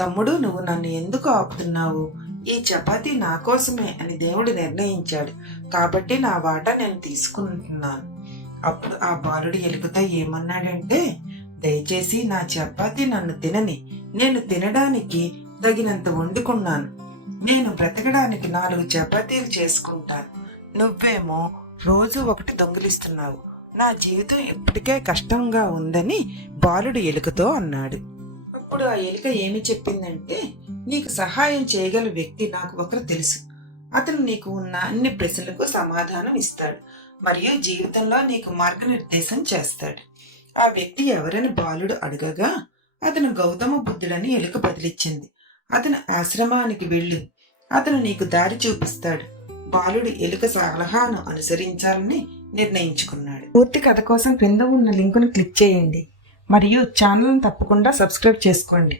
తమ్ముడు నువ్వు నన్ను ఎందుకు ఆపుతున్నావు? ఈ చపాతీ నా కోసమే అని దేవుడు నిర్ణయించాడు. కాబట్టి నా వాటా నేను తీసుకుంటున్నాను. అప్పుడు ఆ బాలుడు ఎలుకతో ఏమన్నాడంటే దయచేసి నా చపాతి నన్ను తినని. నేను తినడానికి తగినంత వండుకున్నాను. నేను బ్రతకడానికి నాలుగు చపాతీలు చేసుకుంటాను. నువ్వేమో రోజు ఒకటి దొంగిలిస్తున్నావు. నా జీవితం ఇప్పటికే కష్టంగా ఉందని బాలుడు ఎలుకతో అన్నాడు. అప్పుడు ఆ ఎలుక ఏమి చెప్పిందంటే నీకు సహాయం చేయగల వ్యక్తి నాకు ఒకరు తెలుసు. అతను నీకు ఉన్న అన్ని ప్రశ్నలకు సమాధానం ఇస్తాడు మరియు జీవితంలో నీకు మార్గనిర్దేశం చేస్తాడు. ఆ వ్యక్తి ఎవరని బాలుడు అడగగా అతను గౌతమ బుద్ధుడని ఎలుక బదిలిచ్చింది. అతను ఆశ్రమానికి వెళ్ళు. అతను నీకు దారి చూపిస్తాడు. బాలుడు ఎలుక సలహాను అనుసరించాలని నిర్ణయించుకున్నాడు. పూర్తి కథ కోసం క్రింద ఉన్న లింకును క్లిక్ చేయండి. మరియు ఛానల్ని తప్పకుండా సబ్స్క్రైబ్ చేసుకోండి.